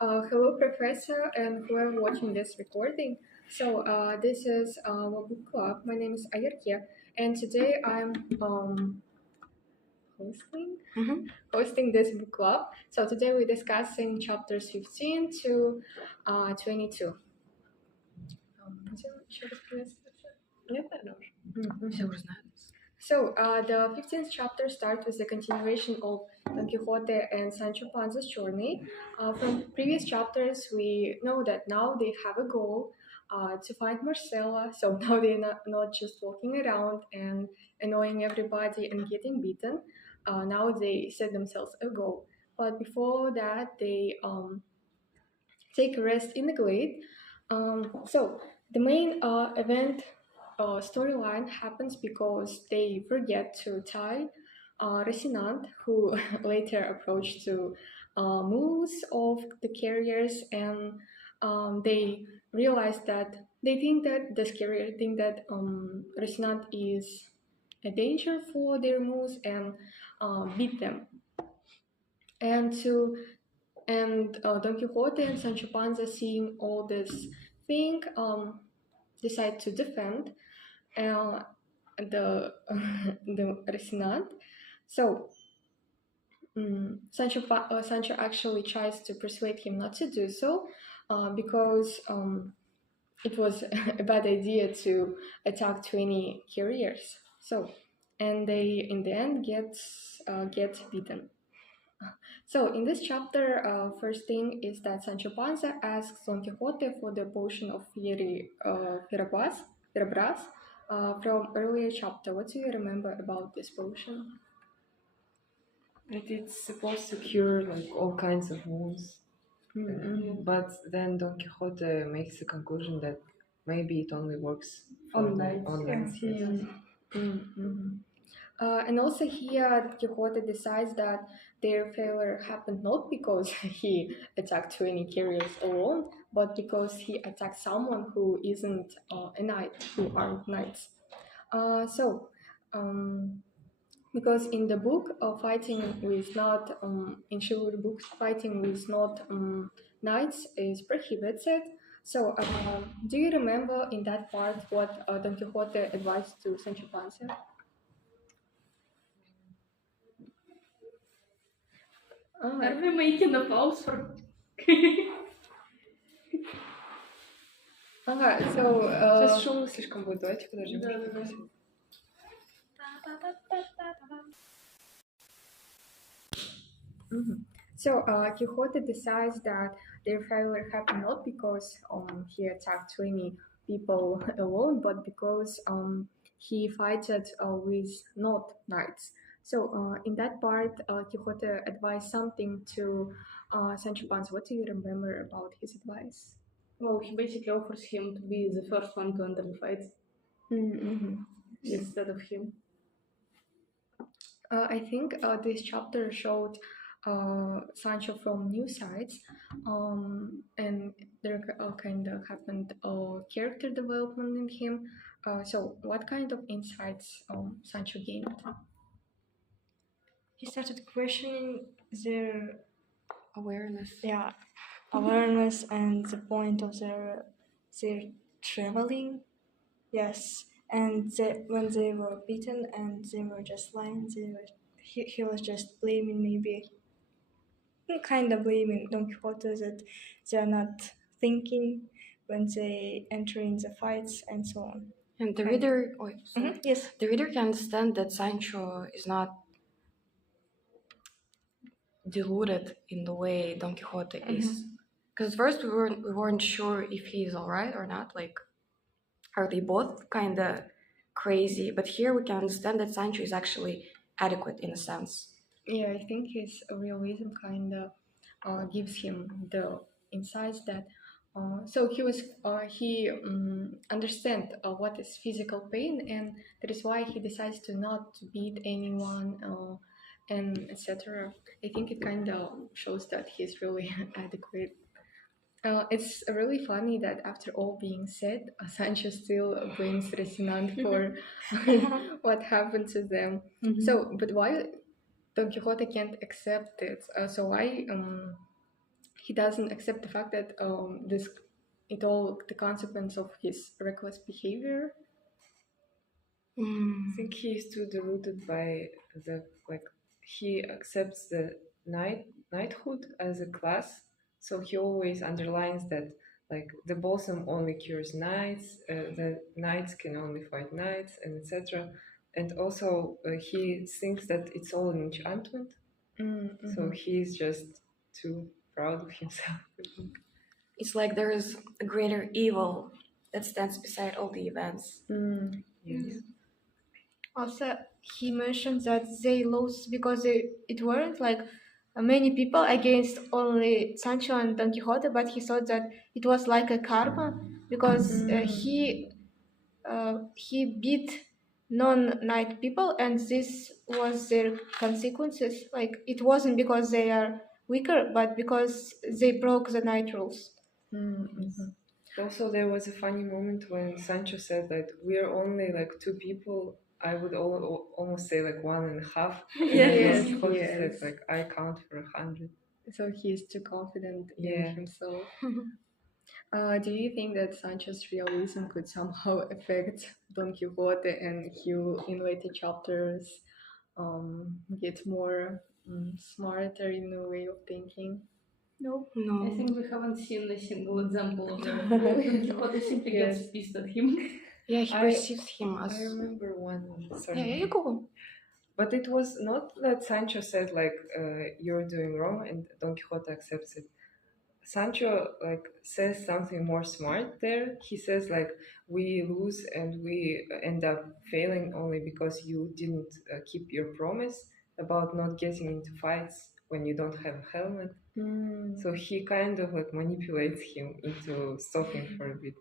Hello, Professor, and whoever watching this recording. This is our book club. My name is Aierke, and today I'm hosting hosting this book club. So today we're discussing chapters 15 to 22. The 15th chapter starts with the continuation of Don Quixote and Sancho Panza's journey. From previous chapters, we know that now they have a goal to find Marcella. So now they're not just walking around and annoying everybody and getting beaten. Now they set themselves a goal. But before that, they take a rest in the glade. So the main event storyline happens because they forget to tie Rocinante, who later approached to moves of the carriers, and they realize that they think that this carrier think that Rocinante is a danger for their moves and beat them. And Don Quixote and Sancho Panza, seeing all this thing, decide to defend the Rocinante. So Sancho actually tries to persuade him not to do so, because it was a bad idea to attack 20 carriers. So, and they in the end get beaten. So in this chapter, first thing is that Sancho Panza asks Don Quixote for the potion of Verabras from earlier chapter. What do you remember about this potion? That it's supposed to cure like all kinds of wounds. But then Don Quixote makes the conclusion that maybe it only works on knights. And also here, Quixote decides that their failure happened not because he attacked 20 carriers alone, but because he attacked someone who isn't a knight, who aren't knights. Because in the book, fighting with not in chivalry books, fighting with not knights is prohibited. So, do you remember in that part what Don Quixote advised to Sancho Panza? Are we making a pause for? Сейчас шумно слишком будет. Давайте подождем. So Quixote decides that their failure happened not because he attacked 20 people alone, but because he fighted with not knights. So in that part, Quixote advised something to Sancho Panza. What do you remember about his advice? Well, he basically offers him to be the first one to enter the fight instead of him. I think this chapter showed Sancho from new sides, and there kind of happened character development in him. So, what kind of insights Sancho gained? He started questioning their awareness. Yeah, awareness and the point of their traveling. Yes, and when they were beaten and they were just lying, he was just blaming, maybe kind of blaming Don Quixote that they are not thinking when they enter in the fights and so on. And the reader, yes, the reader can understand that Sancho is not deluded in the way Don Quixote is. Because first we weren't sure if he is alright or not. Like, are they both kind of crazy? But here we can understand that Sancho is actually adequate in a sense. Yeah, I think his realism kind of gives him the insights that. So he understand what is physical pain, and that is why he decides to not beat anyone and etc. I think it kind of shows that he's really adequate. It's really funny that after all being said, Sancho still blames Rocinante for what happened to them. So, but why Don Quixote can't accept it? So why he doesn't accept the fact that the consequence of his reckless behavior. Mm. I think he is too deluded by he accepts the knighthood as a class, so he always underlines that like the balsam only cures knights, the knights can only fight knights, and etc. And also he thinks that it's all an enchantment, so he's just too proud of himself. I think. It's like there is a greater evil that stands beside all the events. Yes. Also, he mentions that they lost because it weren't like many people against only Sancho and Don Quixote, but he thought that it was like a karma because he beat non-knight people, and this was their consequences. Like it wasn't because they are weaker, but because they broke the knight rules. Also, there was a funny moment when Sancho said that we're only like two people. I would almost say like 1.5. Yes, Don Quixote yes. said like I count for 100. So he's too confident Yeah. in himself. Do you think that Sancho's realism could somehow affect Don Quixote and he'll in later chapters get more smarter in a way of thinking? No. No. I think we haven't seen a single example of that. Don Quixote simply gets Yes. pissed at him. Yeah, he I- perceives him as. I remember one. Sorry. Yeah, you go. But it was not that Sancho said like you're doing wrong and Don Quixote accepts it. Sancho like says something more smart there. He says like we lose and we end up failing only because you didn't keep your promise about not getting into fights when you don't have a helmet. So he kind of like manipulates him into stopping for a bit.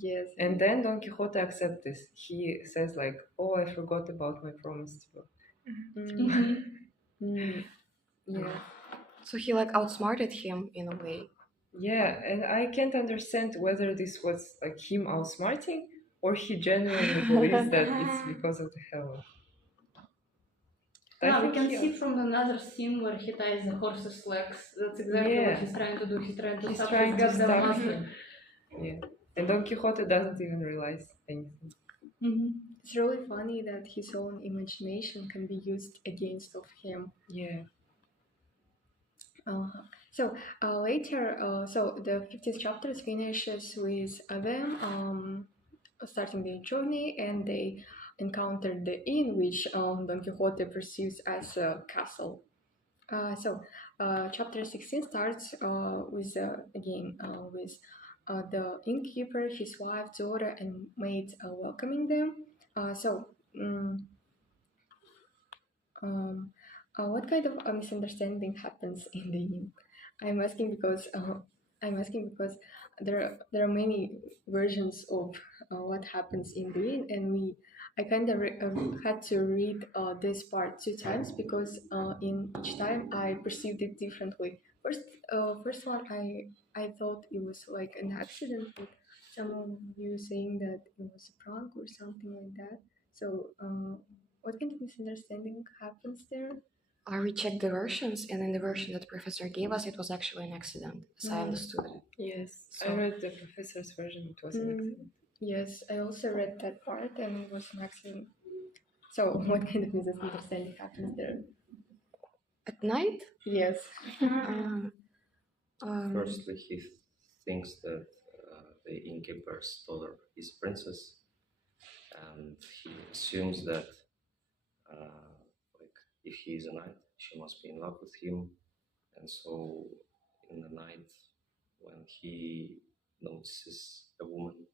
Yes. And then Don Quixote accepts this. He says like, "Oh, I forgot about my promise to God." Yeah. So he like outsmarted him in a way. Yeah, and I can't understand whether this was like him outsmarting or he genuinely believes that it's because of the helmet. Yeah, we think can he see from another scene where he ties the horse's legs. That's exactly Yeah. what he's trying to do. He's trying to He's stop trying his to goddamn stop master. him. Yeah, and Don Quixote doesn't even realize anything. It's really funny that his own imagination can be used against of him. Yeah. So later, so the 50th chapter finishes with them starting their journey, and they encounter the inn, which Don Quixote perceives as a castle. So chapter 16 starts with with the innkeeper, his wife, daughter, and maid welcoming them. What kind of misunderstanding happens in the inn? I'm asking because there are many versions of what happens in the inn, and I kind of had to read this part 2 times because in each time I perceived it differently. First one I thought it was like an accident, with someone you saying that it was a prank or something like that. So what kind of misunderstanding happens there? I rechecked the versions, and in the version that professor gave us, it was actually an accident, as I understood it. Yes, I So- read the professor's version. It was an accident. Yes, I also read that part and it was an accident. So what kind of misunderstanding happens there? At night? Yes. Firstly, he thinks that the innkeeper's daughter is princess, and he assumes that like if he is a knight, she must be in love with him. And so, in the night, when he notices a woman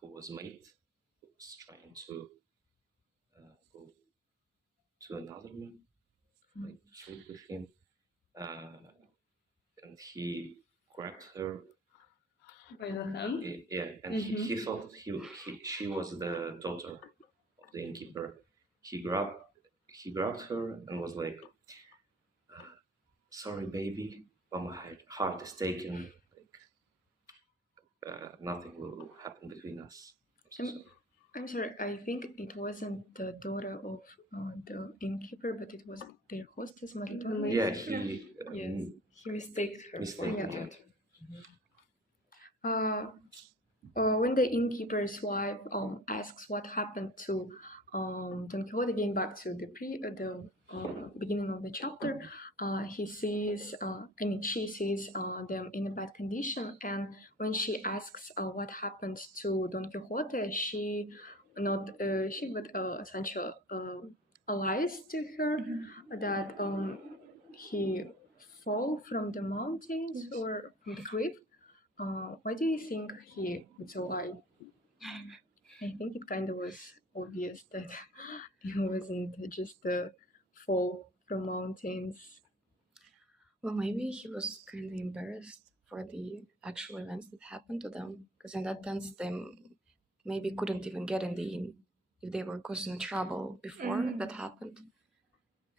who was maid, who was trying to go to another man, like sleep with him, and he grabbed her By the hand. Yeah, and he thought she was the daughter of the innkeeper. He grabbed her and was like, "Sorry, baby, but my heart is taken. Like nothing will happen between us." I'm sorry, I think it wasn't the daughter of the innkeeper, but it was their hostess, Maritona. Yeah, he Yes, he mistaked her for Mistaken, the yeah. daughter. When the innkeeper's wife asks what happened to Don Quixote, getting back to the beginning of the chapter, he sees, she sees them in a bad condition, and when she asks what happened to Don Quixote, Sancho lies to her that he fall from the mountains or from the cliff. Why do you think he would lie? I think it kind of was obvious that it wasn't just a fall from mountains. Well, maybe he was kind of embarrassed for the actual events that happened to them, because in that sense, they maybe couldn't even get in the inn if they were causing trouble before that happened.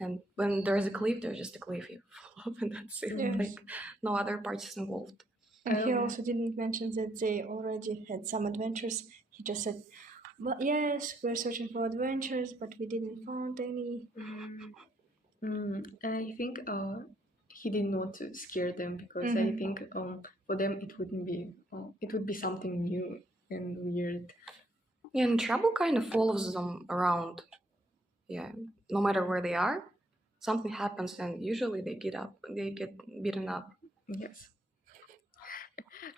And when there's a cliff, there's just a cliff. You fall off, and that's it. Yes. Like no other parties involved. And he also didn't mention that they already had some adventures. He just said, "Well, yes, we're searching for adventures, but we didn't find any." And I think he didn't want to scare them because I think for them it would be something new and weird. Yeah, and trouble kind of follows them around. Yeah, no matter where they are, something happens, and usually they get beaten up, Yes.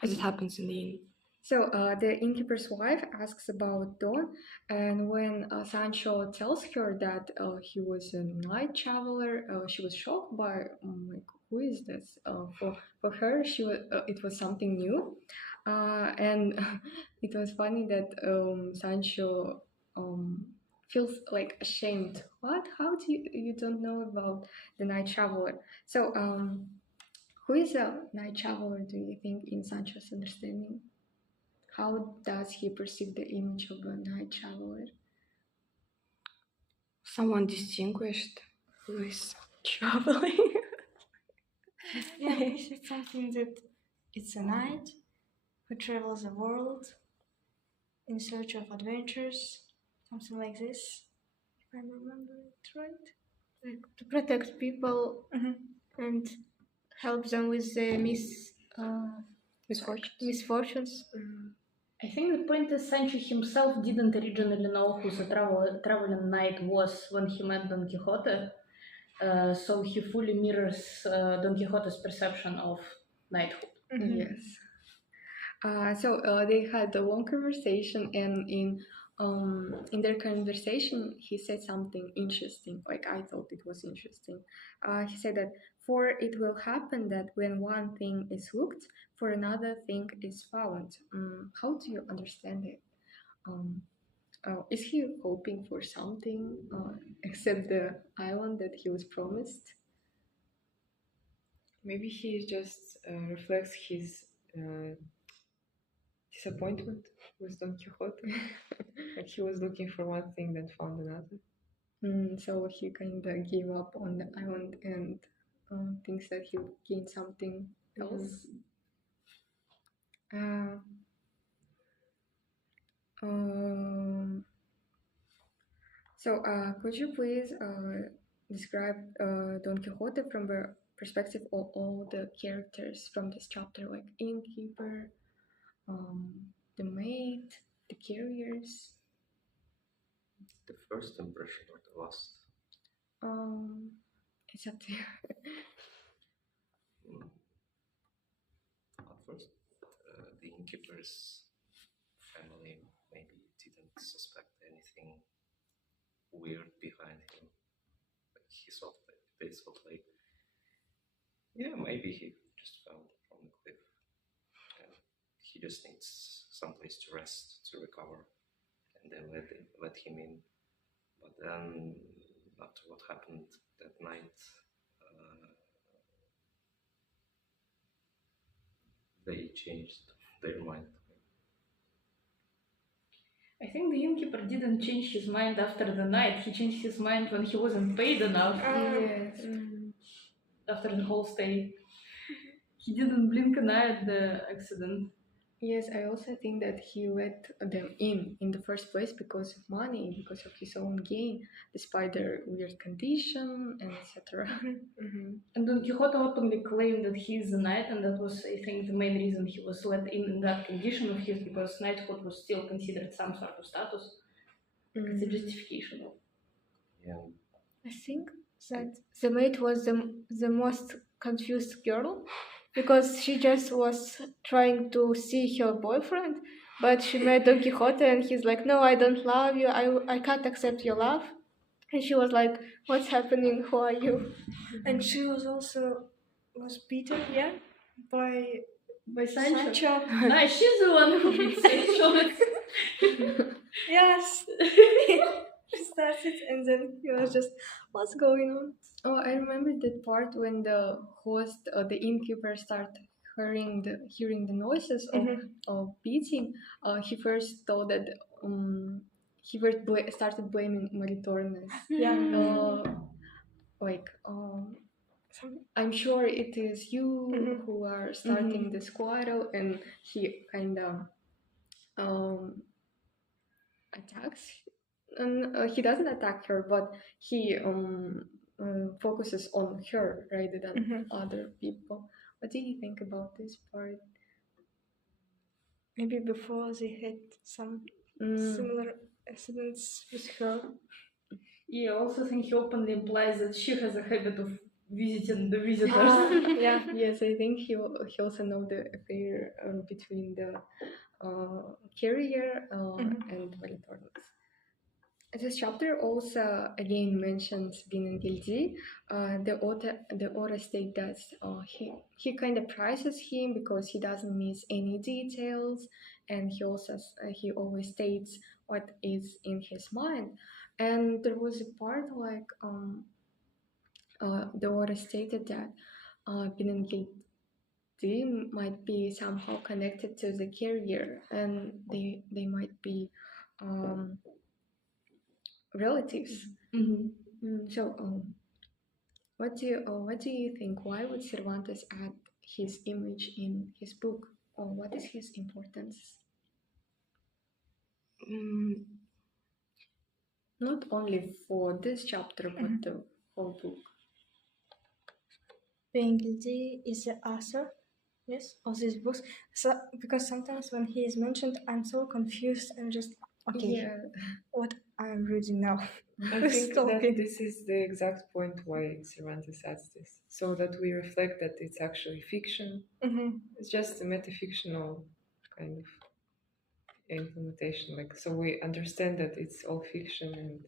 as it happens in the inn. So the innkeeper's wife asks about Don, and when Sancho tells her that he was a night traveler, she was shocked by like, who is this? For her, it was something new, and it was funny that Sancho feels like ashamed. What? How do you don't know about the night traveler? So who is a night traveler? Do you think in Sancho's understanding? How does he perceive the image of a night traveler? Someone distinguished who is traveling. Yeah, it's something that it's a knight who travels the world in search of adventures, something like this, if I remember it right. Like to protect people and help them with the misfortunes. I think the point is Sancho himself didn't originally know who the traveling knight was when he met Don Quixote, so he fully mirrors Don Quixote's perception of knighthood. Yes. So they had a long conversation, and in their conversation, he said something interesting. Like I thought it was interesting. He said that for it will happen that when one thing is looked for, another thing is found. How do you understand it? Is he hoping for something except the island that he was promised? Maybe he just reflects his disappointment with Don Quixote. Like he was looking for one thing, then found another. So he kind of gave up on the island and thinks that he would gain something else. So could you please describe Don Quixote from the perspective of all the characters from this chapter, like innkeeper, the maid, the carriers? The first impression or the last? It's up to you. At first, the innkeeper's family maybe didn't suspect anything weird behind him. Like they thought like, yeah, maybe he just fell from the cliff. And he just needs some place to rest, to recover, and then let him in. But then, after what happened that night, they changed their mind. I think the innkeeper didn't change his mind after the night. He changed his mind when he wasn't paid enough. Yes. After the whole stay. He didn't blink an eye at the accident. Yes, I also think that he let them in the first place because of money, because of his own gain, despite their weird condition, and etc. And And Don Quixote openly claimed that he is a knight, and that was, I think, the main reason he was let in that condition of his, because knighthood was still considered some sort of status. It's a justification of. Yeah. I think that the maid was the most confused girl, because she just was trying to see her boyfriend, but she met Don Quixote and he's like, no, I don't love you, I can't accept your love. And she was like, what's happening, who are you? And she was also beaten, yeah, by Sancho. Ah, she's the one who beats Sancho. Yes. She started and then he was just, what's going on? Oh, I remember that part when the host, the innkeeper, started hearing the noises of beating. He first thought that he first started blaming Maritornes. Yeah. Like I'm sure it is you who are starting this quarrel, and he kind of attacks. And he doesn't attack her, but he focuses on her rather than other people. What do you think about this part? Maybe before they had some similar incidents with her. Yeah, I also think he openly implies that she has a habit of visiting the visitors. Yeah, yes, I think he also know the affair between the carrier and Valitornes. This chapter also again mentions Binengildi. The author states that he kind of prizes him because he doesn't miss any details, and he always states what is in his mind. And there was a part like the author stated that Binengildi might be somehow connected to the carrier, and they might be relatives. So, what do you think? Why would Cervantes add his image in his book? Or what is his importance? Not only for this chapter, but the whole book. Binengildi is the author, yes, of these books. So because sometimes when he is mentioned, I'm so confused. I'm just what I'm reading now. I think that this is the exact point why Cervantes adds this, so that we reflect that it's actually fiction. It's just a metafictional kind of implementation, like, so we understand that it's all fiction and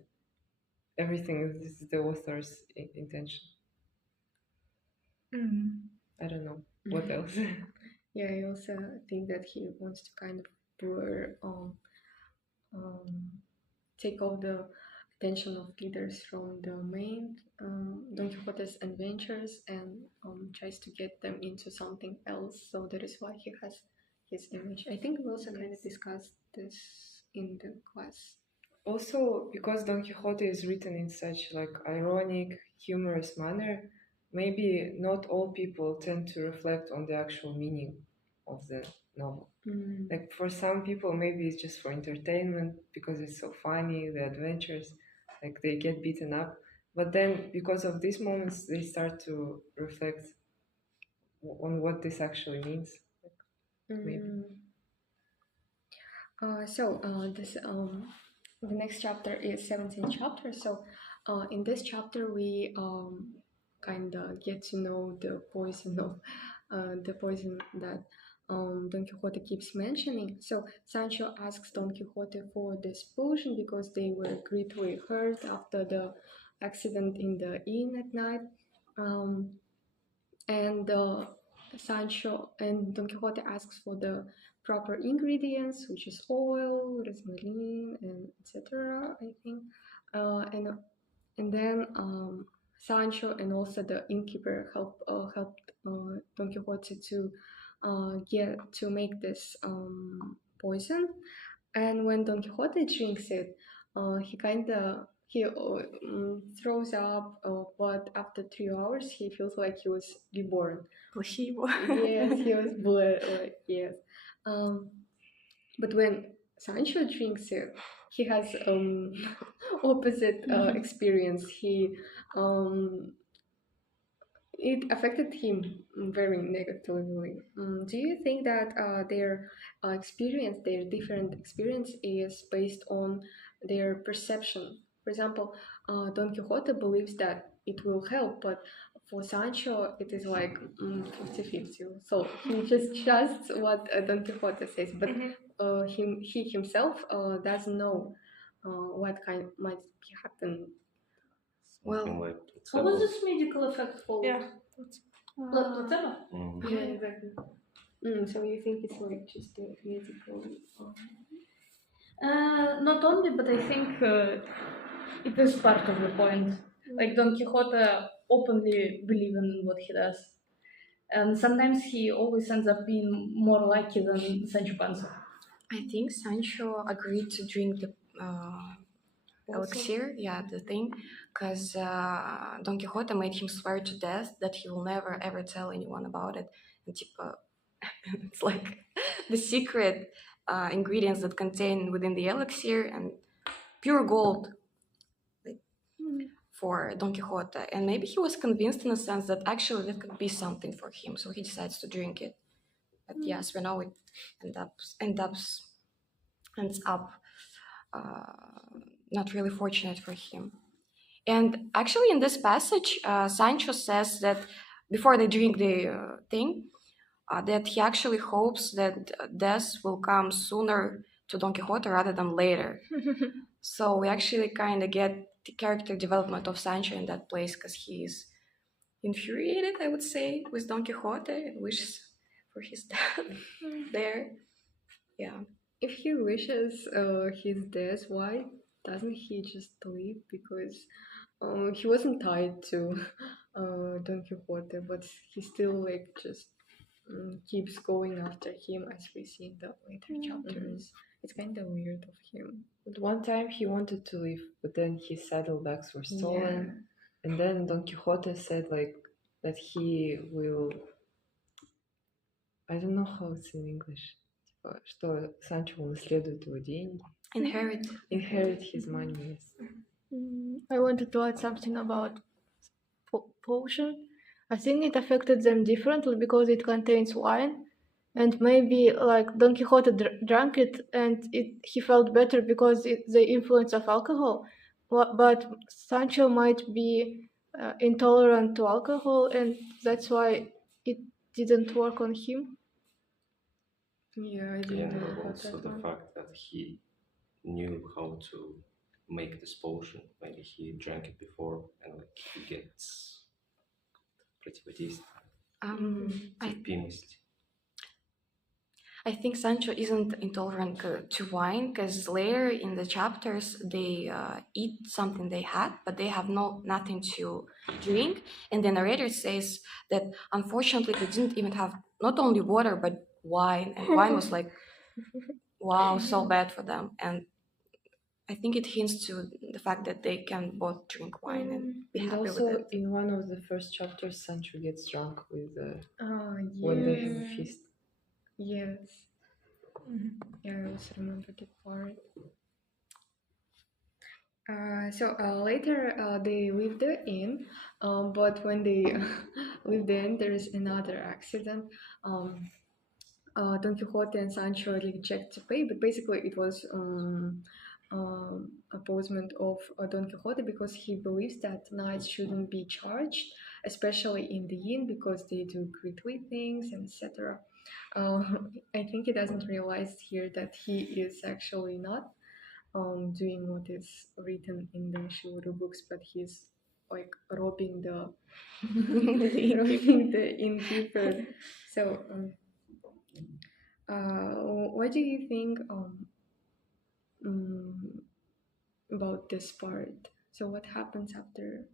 everything is the author's intention. I don't know what else. Yeah, I also think that he wants to kind of take off the attention of readers from the main Don Quixote's adventures and tries to get them into something else. So that is why he has his image. I think we also kind of discussed this in the class. Also, because Don Quixote is written in such like ironic, humorous manner, maybe not all people tend to reflect on the actual meaning of the novel. Like for some people, maybe it's just for entertainment because it's so funny, the adventures, like they get beaten up. But then, because of these moments, they start to reflect on what this actually means. Maybe. The next chapter is 17th chapter. So in this chapter, we kind of get to know the poison that Don Quixote keeps mentioning. So Sancho asks Don Quixote for this potion because they were greatly hurt after the accident in the inn at night. And Sancho and Don Quixote asks for the proper ingredients, which is oil, rosmarine, and etc. I think, and then Sancho and also the innkeeper helped Don Quixote to make this poison. And when Don Quixote drinks it, he throws up, but after 3 hours he feels like he was reborn. Placebo. Yes, he was blood. Yes, but when Sancho drinks it, he has opposite experience. it affected him very negatively. Do you think that their experience, their different experience, is based on their perception? For example, Don Quixote believes that it will help, but for Sancho, it is like 50-50. So he just trusts what Don Quixote says, but he himself doesn't know what kind might happen. Something Well, like What was placebo. this medical effect called? Yeah. Placebo? Yeah, exactly. So you think it's like just a medical? Not only, but I think it is part of the point. Like Don Quixote openly believes in what he does, and sometimes he always ends up being more lucky than Sancho Panza. I think Sancho agreed to drink the elixir, yeah, the thing, because Don Quixote made him swear to death that he will never ever tell anyone about it. And it's like the secret ingredients that contain within the elixir and pure gold, like, for Don Quixote. And maybe he was convinced in a sense that actually that could be something for him, so he decides to drink it. But yes, we know it ends up not really fortunate for him. And actually, in this passage, Sancho says that before they drink the thing, that he actually hopes that death will come sooner to Don Quixote rather than later. So we actually kind of get the character development of Sancho in that place, because he's infuriated, I would say, with Don Quixote and wishes for his death there. Yeah. If he wishes his death, why doesn't he just leave? Because he wasn't tied to Don Quixote, but he still like just keeps going after him, as we see in the later chapters. It's kind of weird of him. At one time he wanted to leave, but then his saddlebags were stolen, and then Don Quixote said like that he will. I don't know how it's in English. Что Санчо унаследует его деньги. Inherit his money, yes. I wanted to add something about potion. I think it affected them differently because it contains wine, and maybe like Don Quixote drank it and he felt better because the influence of alcohol. But Sancho might be intolerant to alcohol, and that's why it didn't work on him. Yeah, I Yeah, didn't know but about also that the one. fact that he knew how to make this potion. Maybe he drank it before and like he gets противодействие, терпимость. I think Sancho isn't intolerant to wine, because later in the chapters they eat something they had, but they have nothing to drink. And the narrator says that unfortunately they didn't even have not only water but wine, and wine was like, wow, so bad for them. And I think it hints to the fact that they can both drink wine and be And happy also with it. in one of the first chapters, Sancho gets drunk with Yes. when they have a feast. Yes. Yeah, I also remember that part. So later they leave the inn, but when they leave the inn, there is another accident. Don Quixote and Sancho reject to pay, but basically it was opposement of Don Quixote because he believes that knights shouldn't be charged, especially in the inn, because they do greatly things and etc. I think he doesn't realize here that he is actually not doing what is written in the chivalry books, but he's like robbing the robbing the innkeeper. So, what do you think about this part? So, what happens after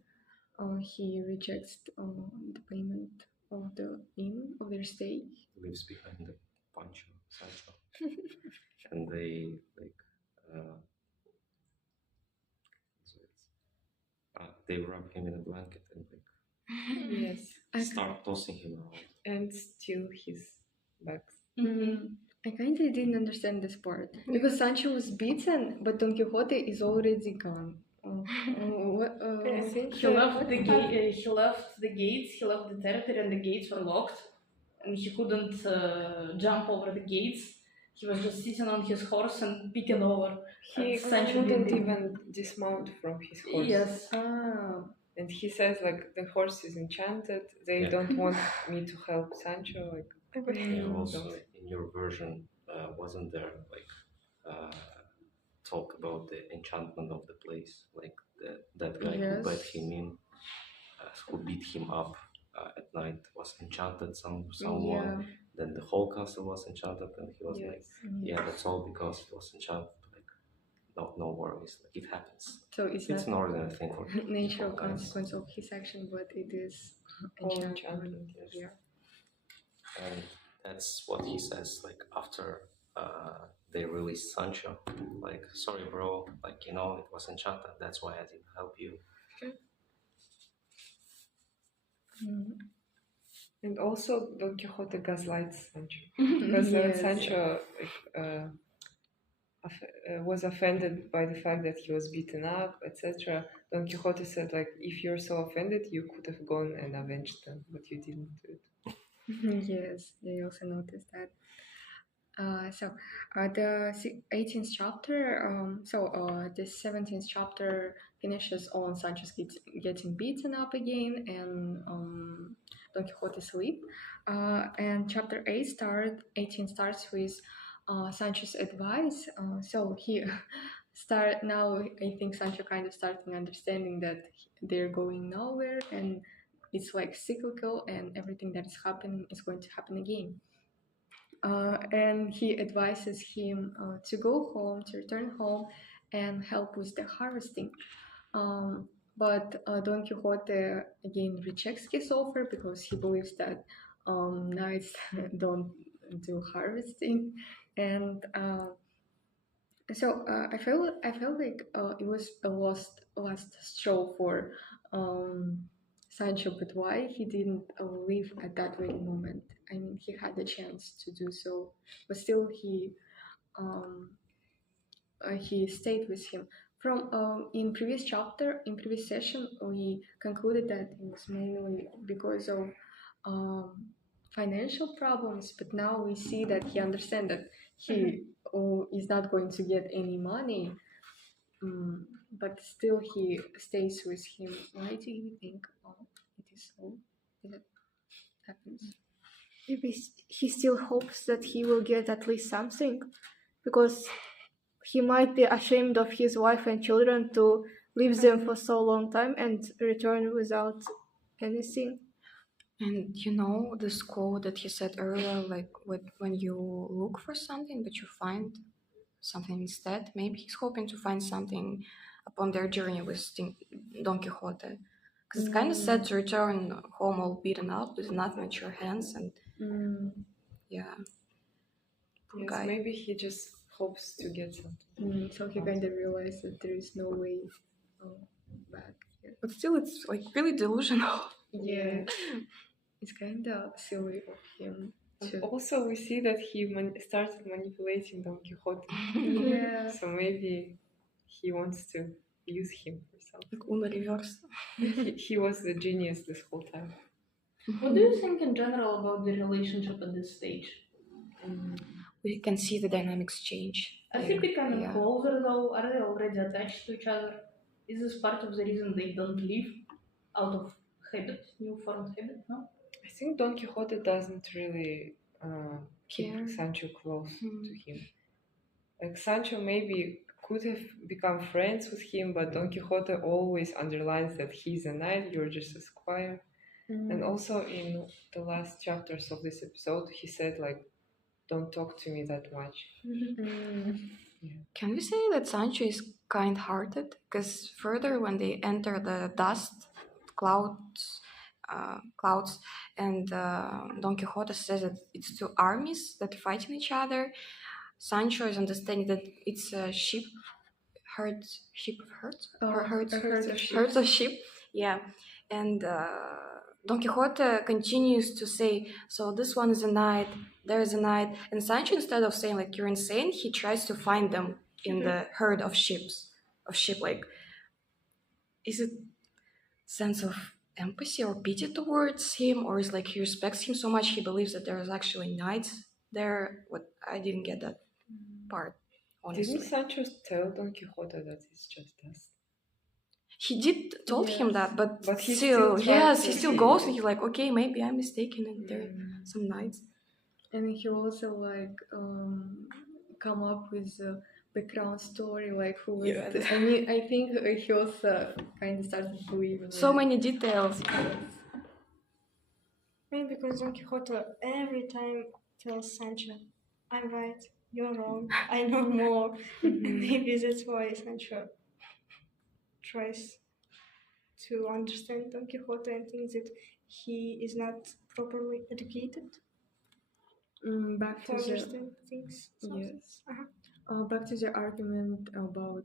he rejects the payment of the inn of their stay? Leaves behind the Pancho, Sancho, and they like they wrap him in a blanket and like Yes, start tossing him around. and steal his bags. I kind of didn't understand this part because Sancho was beaten, but Don Quixote is already gone. I think He left the gate. He left the gates. He left the territory, and the gates were locked, and he couldn't jump over the gates. He was just sitting on his horse and peeking over. He couldn't even dismount from his horse. Yes. And he says like the horse is enchanted. They don't want me to help Sancho. Like Also in your version, wasn't there like talk about the enchantment of the place, like that guy who bet him in, who beat him up at night was enchanted someone. Then the whole castle was enchanted, and he was like, yeah, that's all because he was enchanted. Like, no worries, like it happens. So it's an ordinary thing for natural consequence of his action, but it is enchantment. Yes. And that's what he says, like after they released Sancho, like, sorry bro, like, it was enchanted, that's why I didn't help you. And also Don Quixote gaslights Sancho, because Sancho was offended by the fact that he was beaten up, etc. Don Quixote said, like, if you're so offended, you could have gone and avenged them, but you didn't do it. Yes, I also noticed that. The 18th chapter, the 17th chapter finishes on Sancho's getting beaten up again and Don Quixote asleep. And chapter 18 starts with Sancho's advice. So he now I think Sancho kind of starting understanding that they're going nowhere and it's like cyclical and everything that is happening is going to happen again. And he advises him to go home, to return home and help with the harvesting. But Don Quixote again rejects his offer because he believes that knights don't do harvesting. And I felt like it was a last straw for Sancho, but why he didn't leave at that very moment? I mean, he had the chance to do so, but still he stayed with him. From in previous session, we concluded that it was mainly because of financial problems, but now we see that he understands that he is not going to get any money, but still he stays with him. Why do you think it is so that happens? Maybe he still hopes that he will get at least something, because he might be ashamed of his wife and children to leave them for so long time and return without anything. And this quote that he said earlier, like when you look for something but you find something instead, maybe he's hoping to find something upon their journey with Don Quixote. Because it's kind of sad to return home all beaten up with nothing at your hands, and poor guy. Maybe he just hopes to get something. So he kind of realized that there is no way back. Yeah. But still, it's like really delusional. Yeah, it's kind of silly of him. Also, we see that he started manipulating Don Quixote. Yeah. So maybe he wants to use him for something. Like Uno reverse. He was the genius this whole time. What do you think in general about the relationship at this stage? We can see the dynamics change. Are they becoming closer though? Are they already attached to each other? Is this part of the reason they don't leave out of habit, newfound habit? No? I think Don Quixote doesn't really keep Sancho close to him. Like Sancho maybe could have become friends with him, but Don Quixote always underlines that he's a knight, you're just a squire. And also in the last chapters of this episode, he said like, don't talk to me that much. Can we say that Sancho is kind-hearted? Because further when they enter the dust clouds, and Don Quixote says that it's two armies that are fighting each other, Sancho is understanding that it's a herds of sheep. Yeah, and Don Quixote continues to say, so this one is a knight, there is a knight, and Sancho, instead of saying like you're insane, he tries to find them in the herd of sheep, like is it sense of empathy or pity towards him, or is like he respects him so much he believes that there's actually knights there? What I didn't get that part, honestly. Didn't Sancho tell Don Quixote that it's just dust? He did told him that, but he still, tried yes, to he still see goes it. and he's like, okay, maybe I'm mistaken, and there are some knights. And he also like come up with a background story, like who was. Yeah. I mean, I think he also kind of started believing. So many details. I mean, because Don Quixote every time tells Sancho, I'm right, you're wrong, I know more. And maybe that's why Sancho tries to understand Don Quixote and thinks that he is not properly educated Back to to the understand things. yes. Uh-huh. Back to the argument about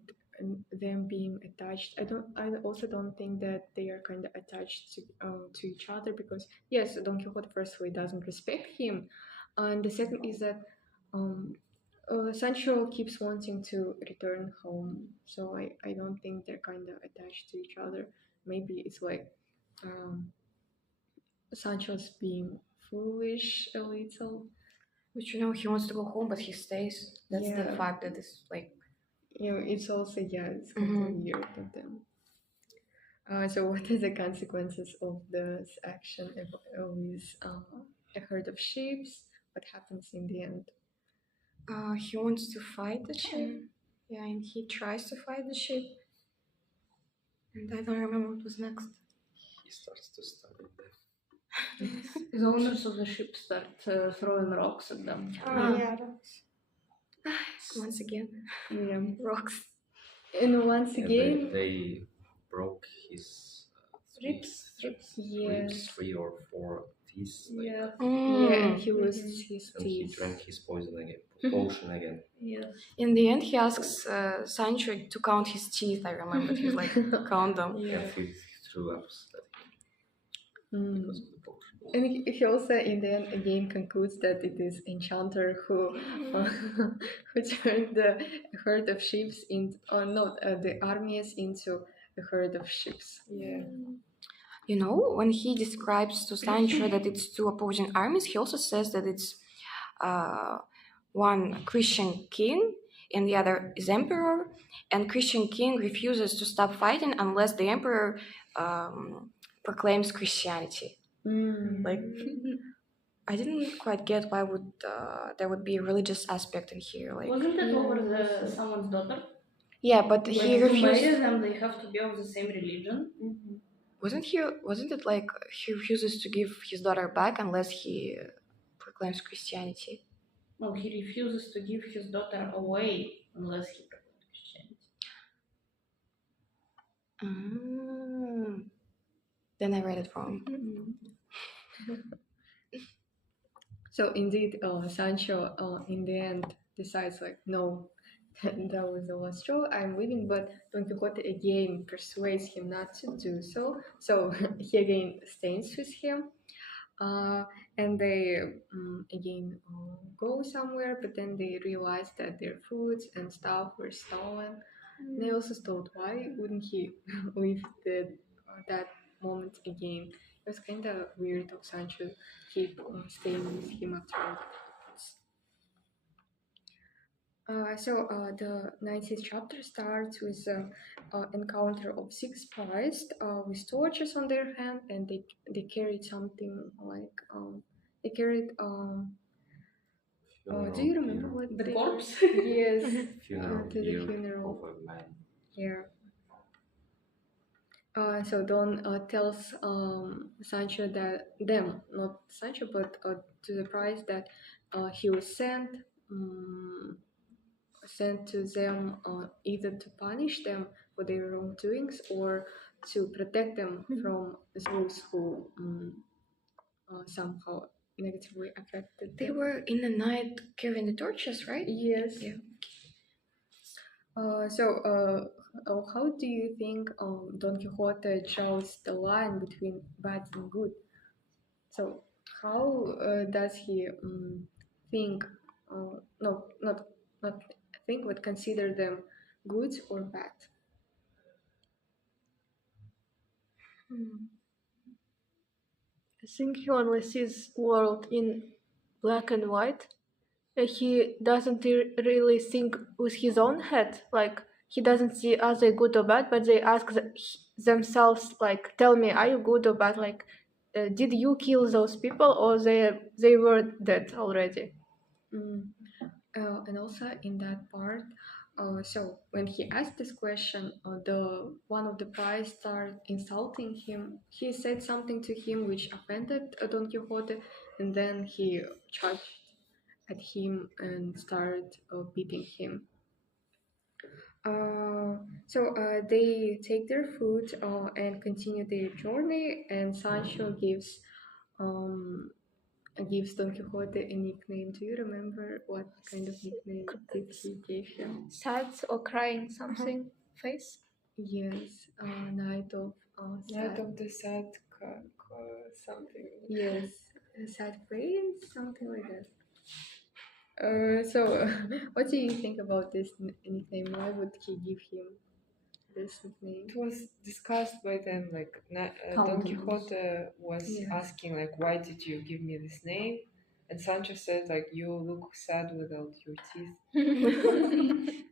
them being attached. I also don't think that they are kind of attached to each other, because yes, Don Quixote firstly doesn't respect him, and the second is that Sancho keeps wanting to return home. So I don't think they're kind of attached to each other. Maybe it's like um, Sancho's being foolish a little. But he wants to go home, but he stays. That's the Yeah. fact that it's like. It's also it's kind of weird of them. So what are the consequences of this action with a herd of sheep? What happens in the end? He wants to fight the sheep. Yeah, and he tries to fight the sheep. And I don't remember what was next. He starts to study them. The owners of the ship start throwing rocks at them. Yeah, rocks. Once again, Yeah. rocks. And once Yeah, again, they broke his Ribs. yes. 3 or 4 teeth. Like, Yeah. Yeah, and he loses his and he teeth. drank his potion again. Yes. In the end, he asks Sancho to count his teeth. I remember he's like, count them. And he threw up that because of the potion. And he also, in the end, again concludes that it is Enchanter who turned the herd of sheep the armies into a herd of sheep. Yeah. When he describes to Sancho that it's two opposing armies, he also says that it's one Christian king and the other is emperor, and Christian king refuses to stop fighting unless the emperor proclaims Christianity. Like, I didn't quite get why would there would be a religious aspect in here. Like, Wasn't it over someone's daughter? yeah, but Like, he to marry refused. them, they have to be of the same religion. Wasn't it like he refuses to give his daughter back unless he proclaims Christianity? No, he refuses to give his daughter away unless he proclaims Christianity. Then I read it wrong. So indeed, Sancho in the end decides like, no, that was the last straw, I'm leaving. But Don Quixote again persuades him not to do so. So he again stays with him. And they again go somewhere, but then they realize that their foods and stuff were stolen. And they also thought, why wouldn't he leave that moment again? It was kind of weird of Sancho keep staying with him after all. The 19th chapter starts with an encounter of 6 spies with torches on their hand, and they carried something like they carried. Do you remember what The they corpse? Yes, Funeral to the gear funeral. of a man. Yeah. So Don tells Sancho that them, not Sancho, but to the priest that he was sent to them either to punish them for their wrongdoings or to protect them from those who somehow negatively affected They them. were in the night carrying the torches, right? Yes. Yeah. How do you think Don Quixote draws the line between bad and good? So how does he think? No, not think, but consider them good or bad? I think he only sees world in black and white. He doesn't really think with his own head. Like he doesn't see are they good or bad, but they ask themselves like, "Tell me, are you good or bad? Like, did you kill those people or they were dead already?" And also in that part, so when he asked this question, the one of the prize started insulting him. He said something to him which offended Don Quixote, and then he charged at him and started beating him. They take their food and continue their journey, and Sancho gives Don Quixote a nickname. Do you remember what kind of nickname did he give him? Sad or crying something face. Yes, Night of Night Sad. of the Sad something. Yes, Sad Face, something like that. What do you think about this nickname? Why would he give him this nickname? It was discussed by them, like Don Countenance. Quixote was Yes. asking, like, why did you give me this name? And Sancho said, like, you look sad without your teeth.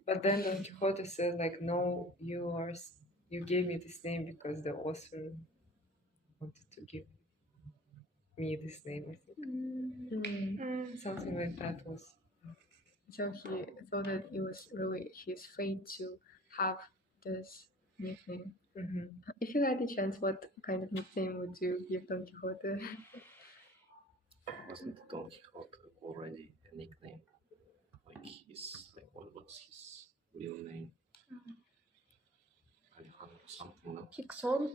But then Don Quixote said, like, no, you gave me this name because the author wanted to give me this name, I think. Something like that was. So he thought that it was really his fate to have this nickname. If you had the chance, what kind of nickname would you give Don Quixote? Wasn't Don Quixote already a nickname? Like what was his real name? Alejandro something like Quixote.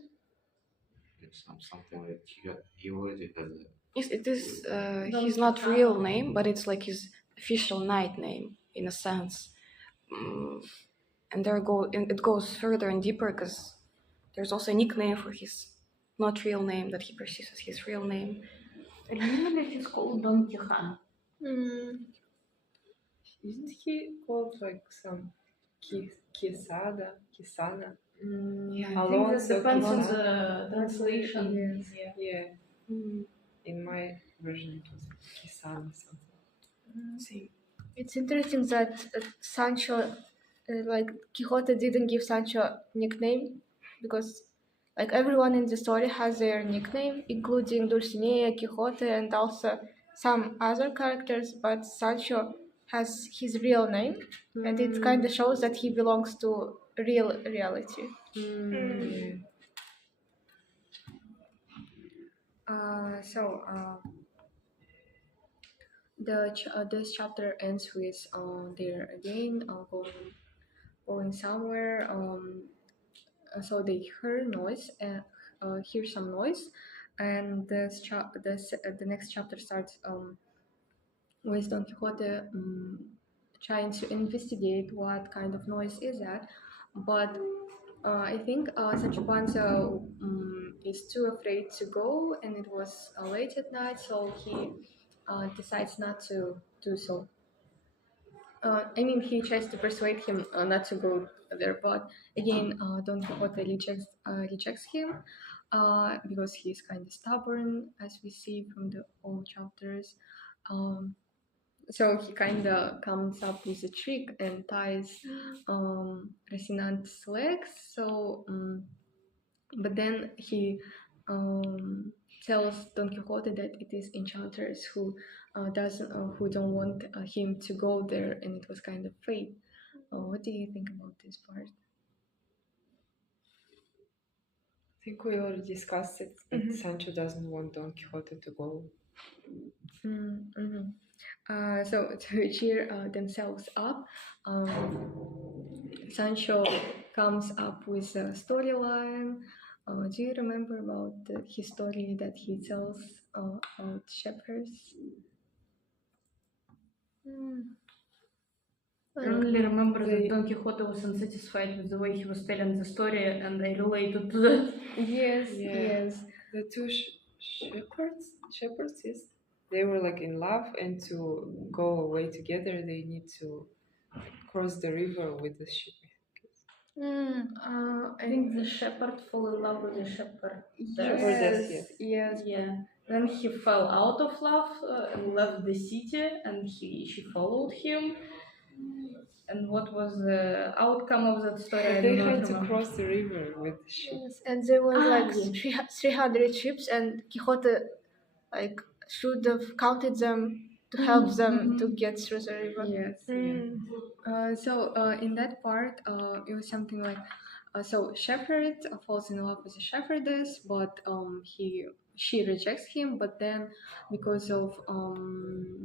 something like he already had a. Yes, it is his not real name, but it's like his official knight name in a sense. And it goes further and deeper because there's also a nickname for his not real name that he perceives as his real name. Originally, he's called Don Quixote. Isn't he called like some Kisana? Yeah, I think that Alonso depends on Quixote. the translation. Yes. Yeah. In my version, it was Kisana something. See. It's interesting that Sancho, like Quixote, didn't give Sancho a nickname because, like, everyone in the story has their nickname, including Dulcinea, Quixote, and also some other characters. But Sancho has his real name, and it kind of shows that he belongs to real reality. This chapter ends with they're again going somewhere. So they hear some noise, and the next chapter starts with Don Quixote trying to investigate what kind of noise is that, but I think Sancho Panza is too afraid to go, and it was late at night, so he decides not to do so. He tries to persuade him not to go there, but again, Don Quixote rejects him because he's kind of stubborn, as we see from the old chapters. So he kind of comes up with a trick and ties Rocinante's legs. So, but then he tells Don Quixote that it is enchanters who don't want him to go there, and it was kind of fate. What do you think about this part? I think we already discussed it, that Sancho doesn't want Don Quixote to go. So to cheer themselves up, Sancho comes up with a storyline. Do you remember about his story that he tells about shepherds? I only remember that Don Quixote was unsatisfied with the way he was telling the story, and I related to that. Yes, Yeah. yes. The two shepherds, yes, they were like in love, and to go away together, they need to cross the river with the ship. I think the shepherd fell in love with the shepherd. Shepherdess, yes. Yeah. Then he fell out of love and left the city, and she followed him. And what was the outcome of that story? I They do not had to remember. cross the river with the ship. Yes, and there was yes. 300 ships, and Quixote like should have counted them to help them to get through the river. Yes. So in that part, it was something like, so shepherd falls in love with a shepherdess, but she rejects him. But then, because of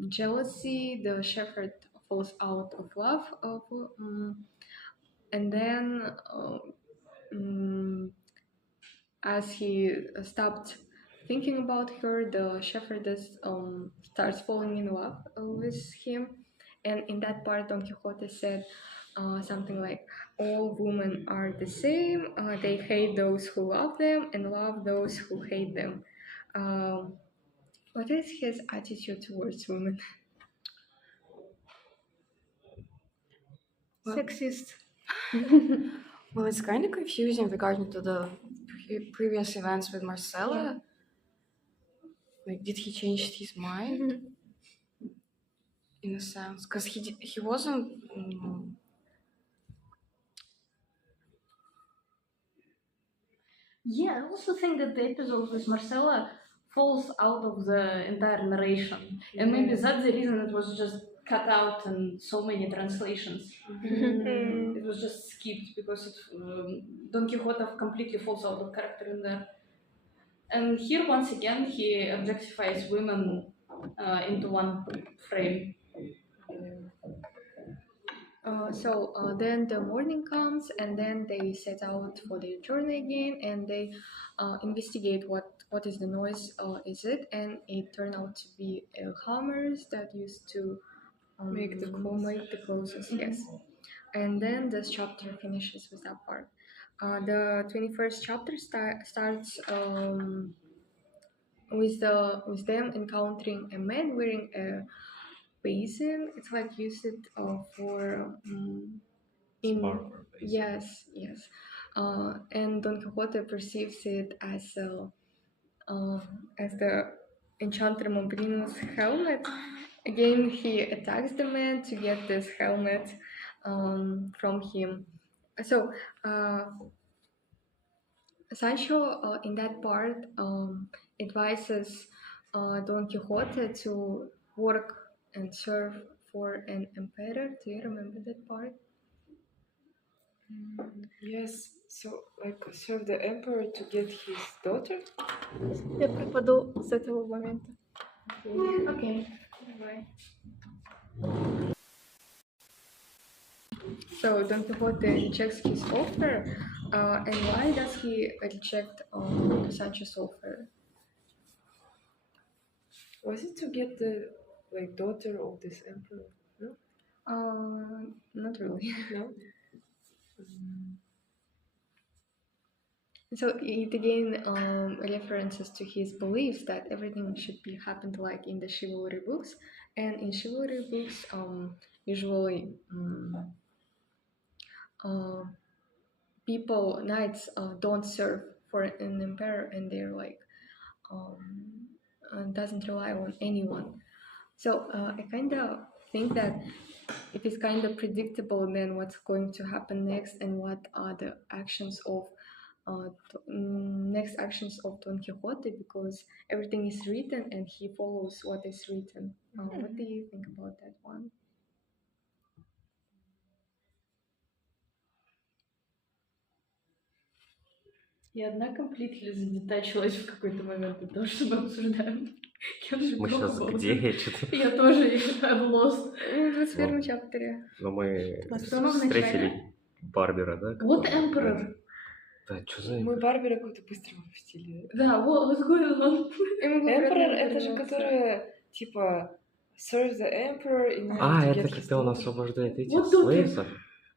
jealousy, the shepherd falls out of love, and then as he stopped thinking about her, the shepherdess starts falling in love with him. And in that part, Don Quixote said something like, all women are the same, they hate those who love them and love those who hate them. What is his attitude towards women? Sexist. Well, it's kind of confusing regarding to the previous events with Marcella. Like, did he change his mind? In a sense, because he wasn't. Yeah, I also think that the episode with Marcella falls out of the entire narration. And maybe that's the reason it was just cut out in so many translations. It was just skipped because Don Quixote completely falls out of character in there. And here, once again, he objectifies women into one frame. Then the morning comes, and then they set out for their journey again, and they investigate what is the noise is it, and it turned out to be hammers that used to Make the clothes. Make the clothes. Yes. And then this chapter finishes with that part. The 21st chapter starts with them encountering a man wearing a basin. It's like used for in Barber, basically. yes. And Don Quixote perceives it as the Enchanter Mombrino's helmet. Again, he attacks the man to get this helmet from him. So Sancho in that part advises Don Quixote to work and serve for an emperor. Do you remember that part? Yes, so like serve the emperor to get his daughter. Я пропаду с этого момента. Okay, bye. So Don Quixote rejects his offer, and why does he reject Sancho's offer? Was it to get the daughter of this emperor? No. Not really. No. So it again references to his beliefs that everything should be happened like in the chivalry books, and in chivalry books, usually knights don't serve for an emperor, and they're like doesn't rely on anyone. So I kind of think that it is kind of predictable then what's going to happen next and what are the actions of next actions of Don Quixote, because everything is written and he follows what is written. What do you think about that one? Я одна completely задетачилась в какой-то момент от того, что мы обсуждаем. Мы сейчас где? Я что-то... Я тоже I'm lost. В 21 чаптере. Но мы самом встретили Барбера, да? What Emperor? Да, что за... Мы Барбера какой-то быстро выпустили. Да, what's going on? Emperor это же которая типа serve the emperor. Это когда он освобождает этих слейвсов.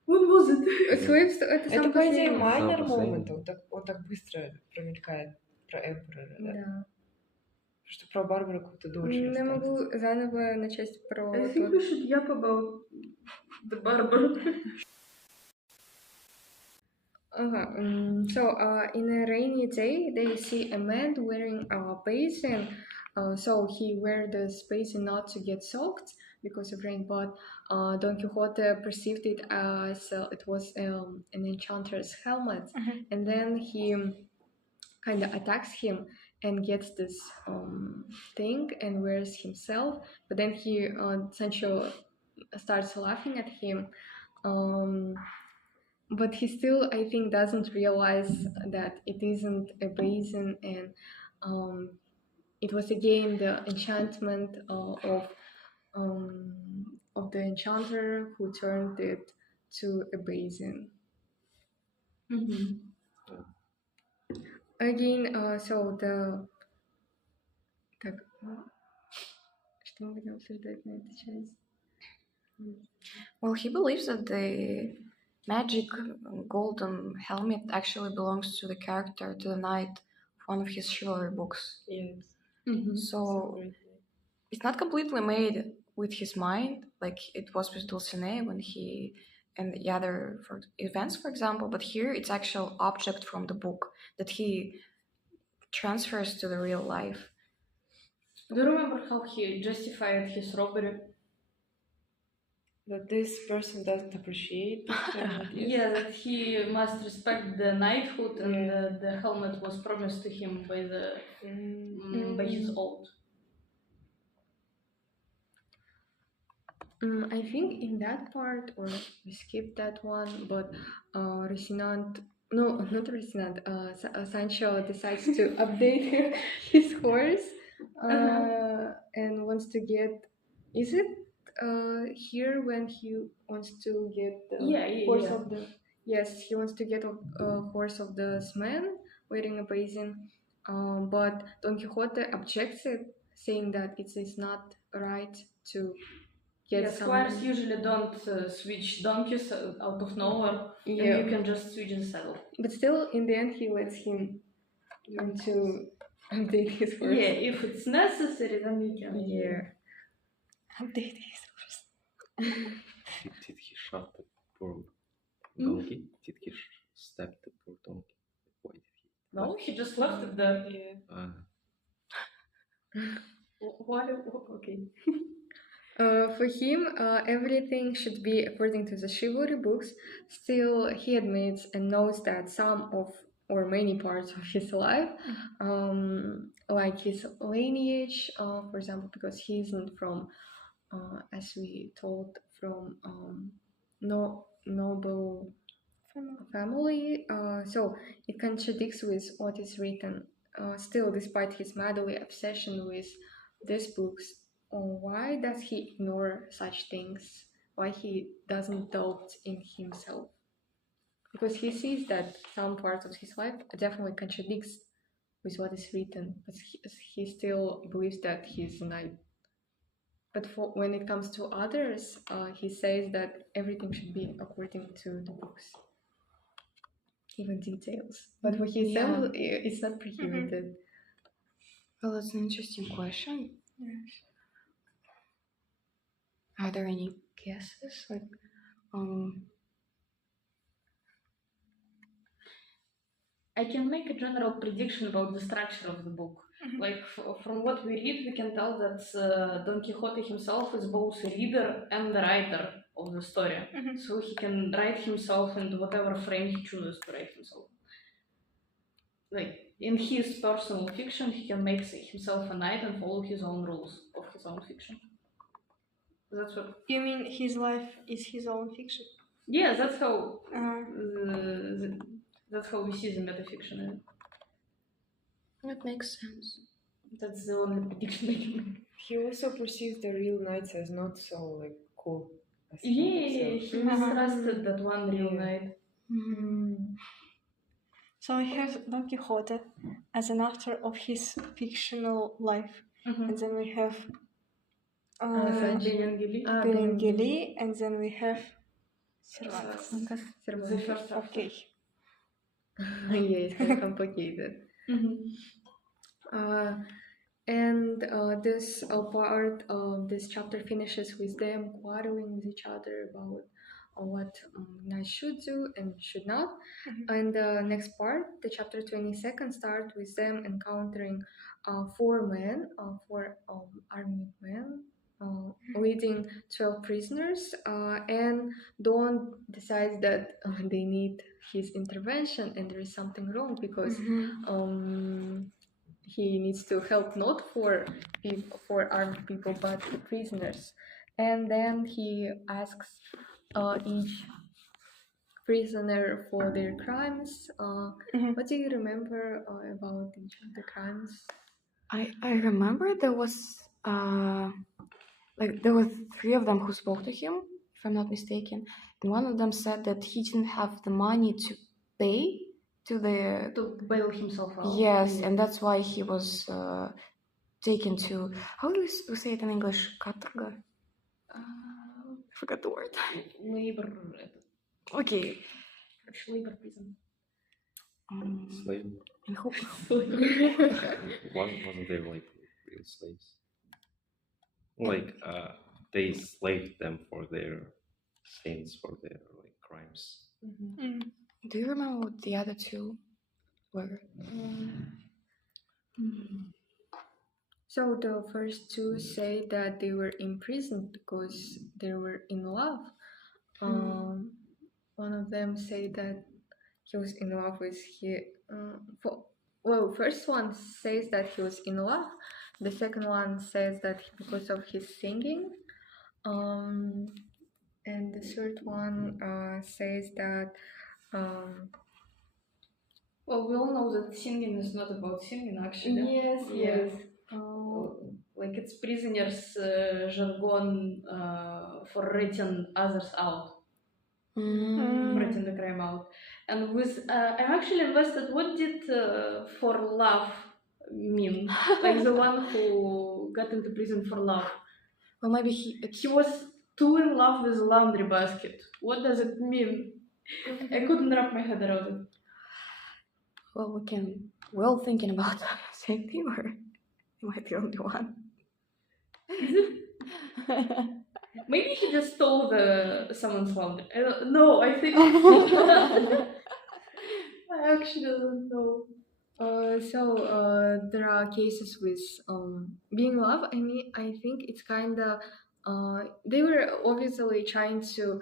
When was it? Slaves, это по идее майнер последний. момент, он так быстро промелькает про Эмперора, да? Да. Потому что про Барбару какую-то дольше Я рассказывать. могу заново начать про... I think we should yap about the barber. In a rainy day, they see a man wearing a basin. So he wear this basin not to get soaked because of rain, but Don Quixote perceived it as it was an enchanter's helmet, and then he kind of attacks him and gets this thing and wears himself. But then Sancho starts laughing at him. Um, but he still, I think, doesn't realize that it isn't a basin, and um, it was again the enchantment of the enchanter who turned it to a basin. Again, так, что мы будем обсуждать на этой части? Well, he believes that the magic golden helmet actually belongs to the character, to the knight of one of his chivalry books. Yes. So it's not completely made with his mind, like it was with Dulcinea when he and the other events, for example. But here it's actual object from the book that he transfers to the real life. Do you remember how he justified his robbery? That this person doesn't appreciate the helmet. Yeah, that he must respect the knighthood, and the helmet was promised to him by by his oath. I think in that part, or we skipped that one, but Sancho decides to update his horse and wants to get. Is it here when he wants to get the horse of the? Yes, he wants to get a horse of this man wearing a basin, but Don Quixote objects it, saying that it is not right to. Squires usually don't switch donkeys out of nowhere, and you can just switch the saddle. But still, in the end, he lets him to update his horse. Yeah, if it's necessary, then you can. Yeah. Update his horse. Did he shot the poor donkey? Did he stab the poor donkey? Why did he? No, he just left it there. What? Okay. For him, everything should be according to the chivalry books. Still, he admits and knows that some of or many parts of his life, like his lineage, for example, because he isn't from, as we told, from noble family, so it contradicts with what is written. Still, despite his madly obsession with these books, why does he ignore such things? Why he doesn't doubt in himself? Because he sees that some parts of his life definitely contradicts with what is written, but he still believes that he's a knight. But when it comes to others, he says that everything should be according to the books, even details. But for himself, it's not prohibited. Well, that's an interesting question. Yes. Are there any guesses? Like, I can make a general prediction about the structure of the book. Like, from what we read, we can tell that Don Quixote himself is both a reader and the writer of the story. So he can write himself in whatever frame he chooses to write himself. Like, in his personal fiction, he can make himself a knight and follow his own rules of his own fiction. That's what. You mean his life is his own fiction? Yeah, that's how. That's how we see the metafiction. That makes sense. That's the only prediction I can make. He also perceives the real knights as not so like cool. As He mistrusted that one real knight. So we have Don Quixote as an actor of his fictional life, and then we have Benengeli, and then we have Cervantes. The first Okay. Yeah, it's kind of complicated. And this part of this chapter finishes with them quarreling with each other about what knights should do and should not. And the next part, the chapter 22nd, start with them encountering four men, four armed men, leading 12 prisoners, and Dawn decides that they need his intervention and there is something wrong because he needs to help not for armed people but the prisoners. And then he asks each prisoner for their crimes. What do you remember about each of the crimes? I remember there was there were three of them who spoke to him, if I'm not mistaken, and one of them said that he didn't have the money to pay to bail himself out. Yes, and that's why he was taken to, how do we say it in English? Katorga? I forgot the word. Labor. Okay. Labor prison. Slave. And who? Wasn't there like real slaves? Like they slaved them for their sins, for their like crimes. Do you remember what the other two were? So the first two say that they were imprisoned because they were in love. One of them say that he was in love with first one says that he was in love. The second one says that because of his singing. And the third one says that well, we all know that singing is not about singing, actually. Yes. Like it's prisoners' jargon for rating others out, rating the crime out. And with I'm actually invested. What did for love mean? Like the one who got into prison for love. Well, maybe he was too in love with a laundry basket. What does it mean? I couldn't wrap my head around it. Well, we're all thinking about the same thing, or am I the only one? Maybe he just stole someone's laundry. I don't know. I think I actually don't know. There are cases with being love. I mean, I think it's kind of they were obviously trying to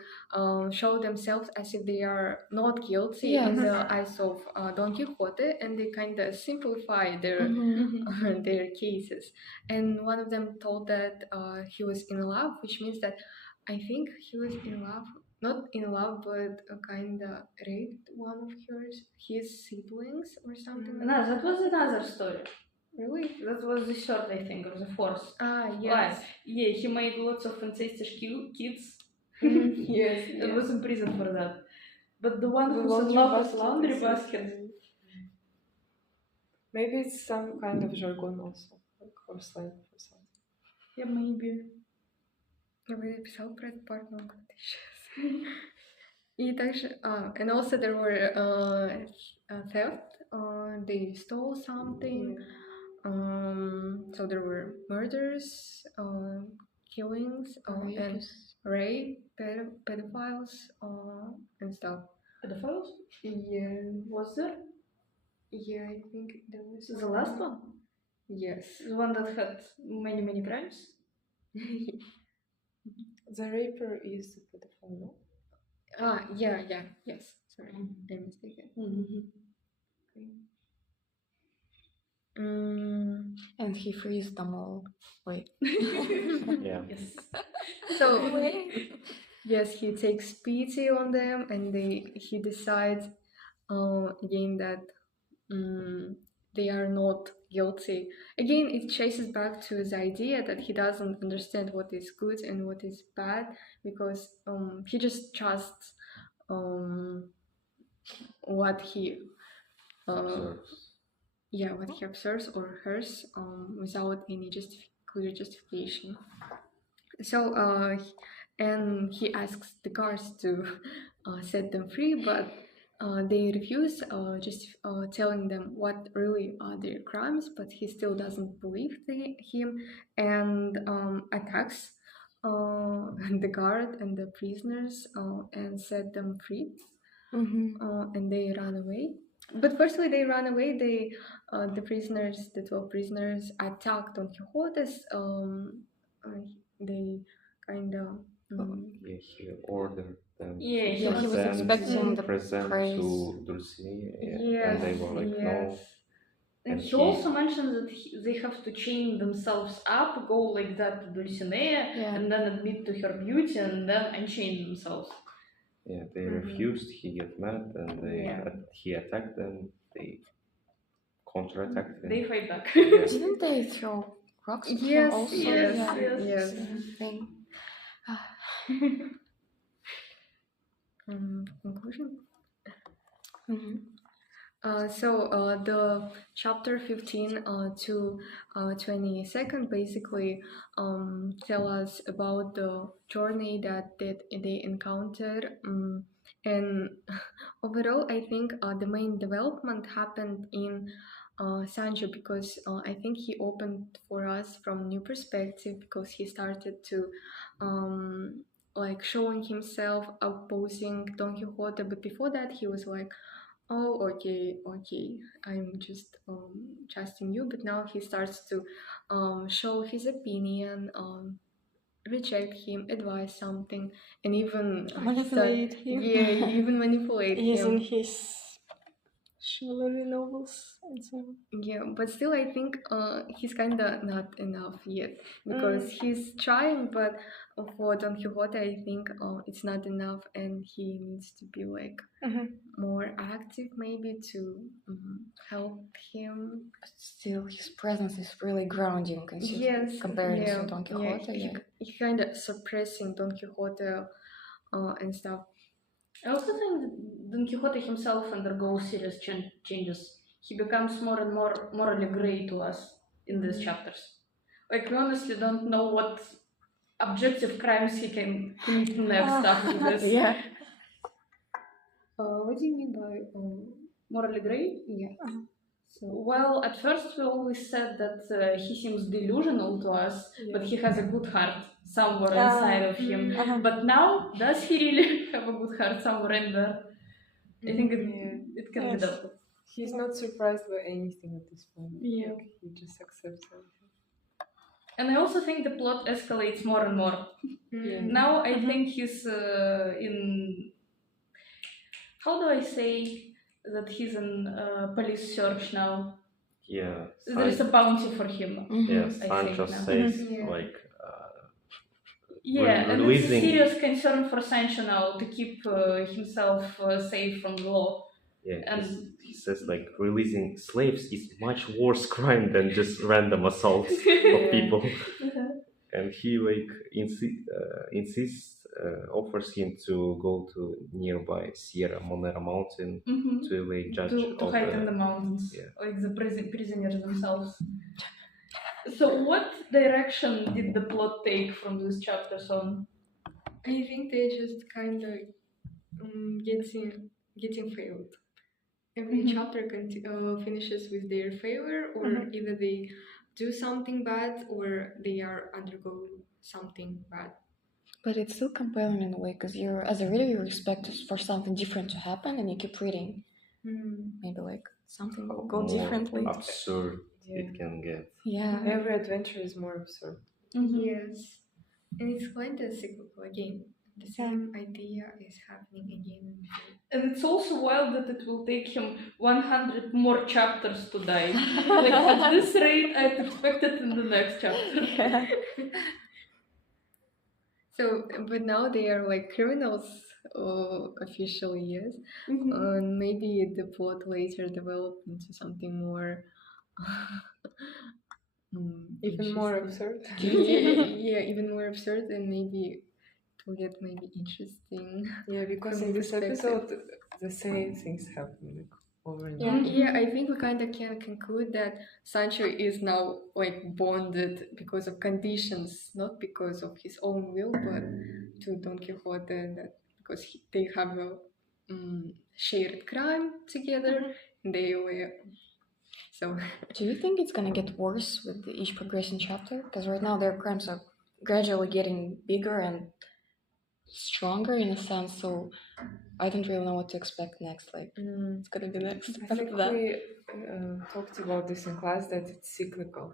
show themselves as if they are not guilty in the eyes of Don Quixote, and they kind of simplify their their cases. And one of them told that he was in love, which means that I think he was in love, not in love, but kind of raped one of his siblings or something. No, that was another story. Really? That was the third, I think, or the fourth. Yes. Yeah, he made lots of ancestors kids. Yes. He was in prison for that. But the one who's in love with laundry basket. Maybe it's some kind of jargon also, like or slang or something. Yeah, maybe. Я бы написала про этот парт, но как-то исчез. И также, and also there were theft. They stole something. So there were murders, killings, and rape, pedophiles, and stuff. Pedophiles? Yeah. Was there? Yeah, I think there was. The last one? Yes. The one that had many crimes? The raper is the pedophile, no? Yes. Sorry, I'm mistaken. And he frees them all. Wait. Yeah. Yes. So yes, he takes pity on them, and he decides again that they are not guilty. Again, it chases back to the idea that he doesn't understand what is good and what is bad, because he just trusts what he what he observes or hears without any clear justification. So and he asks the guards to set them free, but they refuse, just telling them what really are their crimes, but he still doesn't believe him and attacks the guard and the prisoners and set them free, and they run away. But firstly, they run away. The prisoners, the 12 prisoners, attack Don Quixote's. They kind of. Yeah, he ordered them Yeah, to he was expecting the present praise. to Dulcinea, Yes, and they were like, no. yes. And And he he- also mentioned that they have to chain themselves up, go like that to Dulcinea, Yeah. and then admit to her beauty, and then unchain themselves. Yeah, they Mhm. refused. He got mad, and he attacked them. They counterattacked him. They fight back. Yeah. Didn't they throw rocks at him Yes, also? yes, Yeah. yes. Yes. Thing. Conclusion. Mhm. So the chapter 15 to 22nd basically tell us about the journey that they encountered, and overall I think the main development happened in Sancho, because I think he opened for us from new perspective, because he started to like showing himself opposing Don Quixote, but before that he was like, oh, okay, I'm just trusting you. But now he starts to show his opinion, reject him, advise something, and even Manipulate him. Yeah, even manipulate Using him. his chivalry novels and so on. Yeah, but still, I think he's kind of not enough yet, because he's trying, but for Don Quixote, I think it's not enough, and he needs to be like more active, maybe, to help him. But still, his presence is really grounding Yes, compared yeah, to Don Quixote. yeah. He kind of suppressing Don Quixote and stuff. I also think that Don Quixote himself undergoes serious changes. He becomes more and more morally grey to us in these chapters. Like, we honestly don't know what objective crimes he can commit next after this. Yeah. What do you mean by Morally grey? yeah? Well, at first we always said that he seems delusional to us, but he has a good heart somewhere inside of him. But now, does he really have a good heart somewhere in there? I think it can be Yes. doubtful. He's not surprised by anything at this point. Yeah. Like, he just accepts everything. And I also think the plot escalates more and more. Yeah. Now I think he's in... How do I say that he's in police search now? Yeah. There is a bounty for him. Yeah, I Sancho think now. says Yeah. like Yeah, and it's a releasing- serious concern for Sancho now to keep himself safe from the law. yeah, And- he says like releasing slaves is much worse crime than just random assaults of Yeah. people, and he like insists offers him to go to nearby Sierra Monera mountain Mhm. to evade judge To of hide in the mountains, yeah. like the prisoners themselves. So what direction did the plot take from these chapters on? I think they just kind of getting failed. Every chapter finishes with their failure, or either they do something bad or they are undergo something bad. But it's still compelling in a way, because you're, as a reader, you expect for something different to happen, and you keep reading. Maybe like something will go more differently. absurd Yeah. it can get. Yeah. Every adventure is more absurd. Yes, and it's quite a cyclical again. The same idea is happening again and again. And it's also wild that it will take him 100 more chapters to die. Like, at this rate, I'd expect it in the next chapter. So, but now they are like criminals, officially, yes. And maybe the plot later developed into something more. Even more interesting. absurd. Yeah, even more absurd, and maybe it will get maybe interesting. Yeah, because From in this perspective. episode, the same things happen like over and Yeah, over. yeah, I think we kind of can conclude that Sancho is now like bonded because of conditions, not because of his own will, but to Don Quixote, that because they have a shared crime together. They were so. Do you think it's gonna get worse with each progressing chapter? Because right now their crimes are gradually getting bigger and stronger in a sense. So I don't really know what to expect next. Like it's gonna be next I after think that. we talked about this in class, that it's cyclical.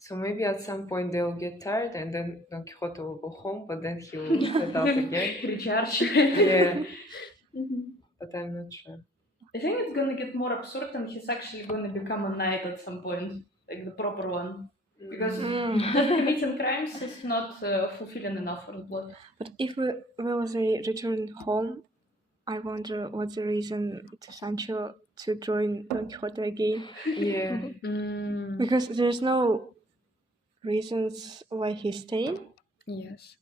So maybe at some point they'll get tired and then Don Quixote will go home, but then he will set out again. Recharge. Yeah, but I'm not sure. I think it's gonna get more absurd and he's actually gonna become a knight at some point, like the proper one. Because just committing crimes is not fulfilling enough for the plot. But if will they return home, I wonder what's the reason to Sancho to join Don Quixote again. Yeah. Because there's no reasons why he's staying. Yes.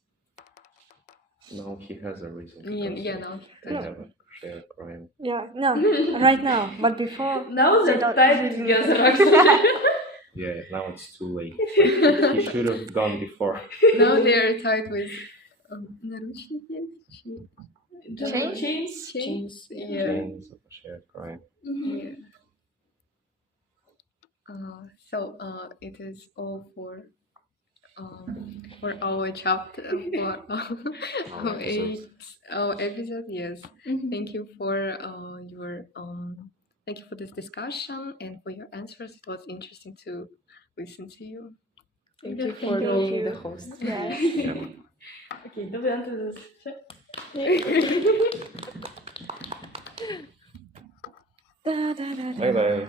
Now he has a reason. Yeah. Now. They have a shared crime. Yeah, no, right now. But before, Now they they're don't- tied together actually. Yeah, now it's too late. He should have gone before. Now they are tied with наручники. Chains? Chains. Yeah. Chains of a shared crime. Yeah. So it is all for our chapter for our episode. Yes. Thank you for your thank you for this discussion and for your answers. It was interesting to listen to you. Thank you for being the host. yeah. Окей, до варианта за Bye bye.